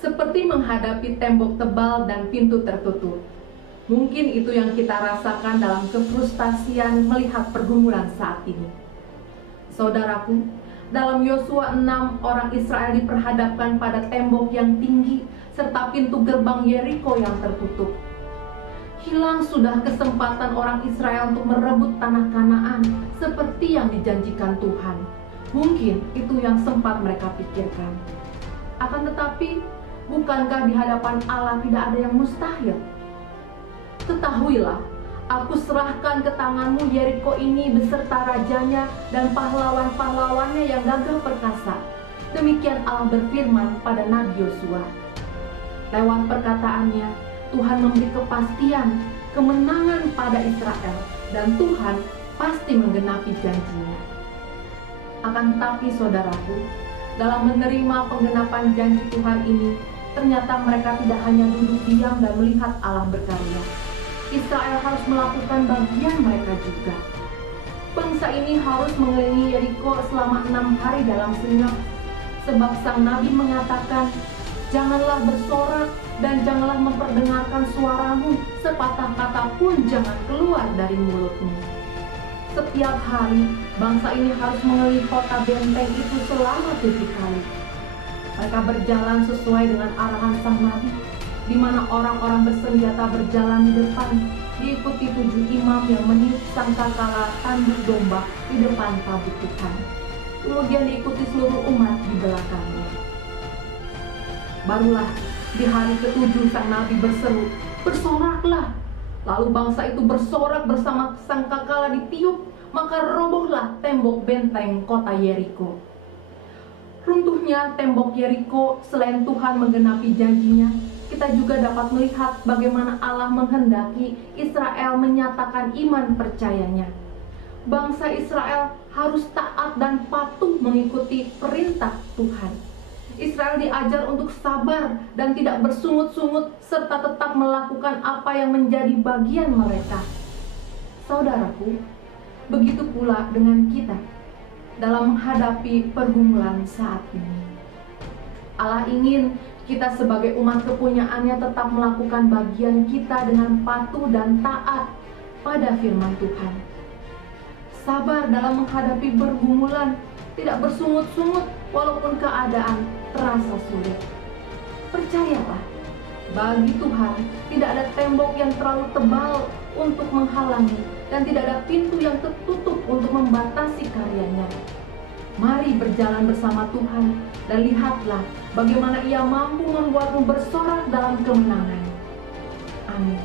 seperti menghadapi tembok tebal dan pintu tertutup. Mungkin itu yang kita rasakan dalam kefrustasian melihat pergumulan saat ini. Saudaraku, dalam Yosua 6, orang Israel diperhadapkan pada tembok yang tinggi serta pintu gerbang Yeriko yang tertutup. Hilang sudah kesempatan orang Israel untuk merebut tanah Kanaan seperti yang dijanjikan Tuhan. Mungkin itu yang sempat mereka pikirkan. Akan tetapi, bukankah di hadapan Allah tidak ada yang mustahil? Ketahuilah, aku serahkan ke tanganmu Yeriko ini beserta rajanya dan pahlawan-pahlawannya yang gagah perkasa. Demikian Allah berfirman pada Nabi Yosua. Lewat perkataannya, Tuhan memberi kepastian, kemenangan pada Israel, dan Tuhan pasti menggenapi janjinya. Akan tetapi saudaraku, dalam menerima penggenapan janji Tuhan ini, ternyata mereka tidak hanya duduk diam dan melihat Allah berkarya. Israel harus melakukan bagian mereka juga. Bangsa ini harus mengelilingi Yeriko selama 6 hari dalam senyap, sebab sang Nabi mengatakan, janganlah bersorak dan janganlah memperdengarkan suaramu, sepatah kata pun jangan keluar dari mulutmu. Setiap hari, bangsa ini harus mengelilingi kota benteng itu selama 7 kali. Mereka berjalan sesuai dengan arahan sang Nabi, di mana orang-orang bersenjata berjalan di depan, diikuti 7 imam yang meniup sangkakala tanduk domba di depan tabut Tuhan. Kemudian diikuti seluruh umat di belakangnya. Barulah di hari ke-7 sang Nabi berseru, bersoraklah. Lalu bangsa itu bersorak bersama sangkakala ditiup, maka robohlah tembok benteng kota Yeriko. Runtuhnya tembok Yeriko selain Tuhan menggenapi janjinya, kita juga dapat melihat bagaimana Allah menghendaki Israel menyatakan iman percayanya. Bangsa Israel harus taat dan patuh mengikuti perintah Tuhan. Israel diajar untuk sabar dan tidak bersungut-sungut serta tetap melakukan apa yang menjadi bagian mereka. Saudaraku, begitu pula dengan kita dalam menghadapi pergumulan saat ini. Allah ingin kita sebagai umat kepunyaannya tetap melakukan bagian kita dengan patuh dan taat pada firman Tuhan. Sabar dalam menghadapi pergumulan, tidak bersungut-sungut walaupun keadaan terasa sulit. Percayalah, bagi Tuhan tidak ada tembok yang terlalu tebal untuk menghalangi dan tidak ada pintu yang tertutup untuk membatasi karyanya. Mari berjalan bersama Tuhan dan lihatlah bagaimana Ia mampu membuatmu bersorak dalam kemenangan. Amin.